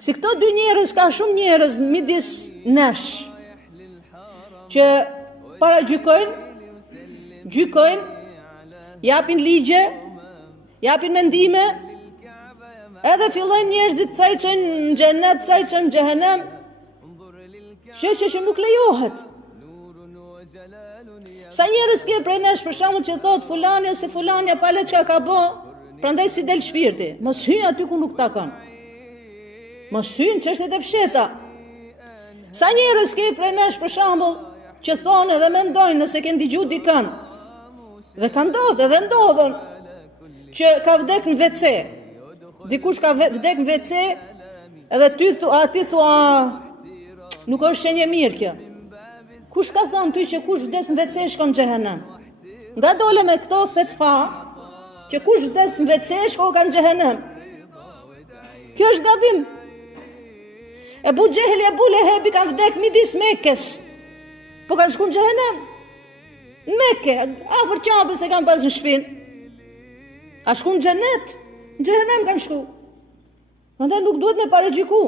Si këto dy njerëz, ka shumë njerëz midis nesh që paragjykojnë, japin ligje, japin mendime, edhe fillojnë njerëzit sa i çojnë në xhenet, sa i çojnë në xhehenem, që nuk lejohet. Sa njerëz ke prej nesh për shembull që thot fulani ose fulania pa le çka ka bë, prandaj si del shpirti, mos hyj aty ku nuk takon. Mos hyj në çështjet e fsheta. Sa njerëz ke prej nesh për shembull që thonë dhe mendojnë nëse ke ndigju dikën. Dhe ka ndodhur edhe ndodhen që ka vdek në WC. Dikush ka vdek në WC edhe ti thua nuk është shenjë mirë kjo. Kush ka thënë ty që kush vdes në WC shkon në xhehenem? Nga dole me këto fetva që kush vdes në WC shkon në xhehenem. Kjo është gabim. Ebu Gjehli e Ebu Lehebi kanë vdek midis Mekës, po kanë shku në xhehenem. Në Mekë, afër Qabës e kanë pas në shtëpinë. Ka shku në xhenet, në xhehenem kanë shku. Prandaj nuk duhet me paragjyku.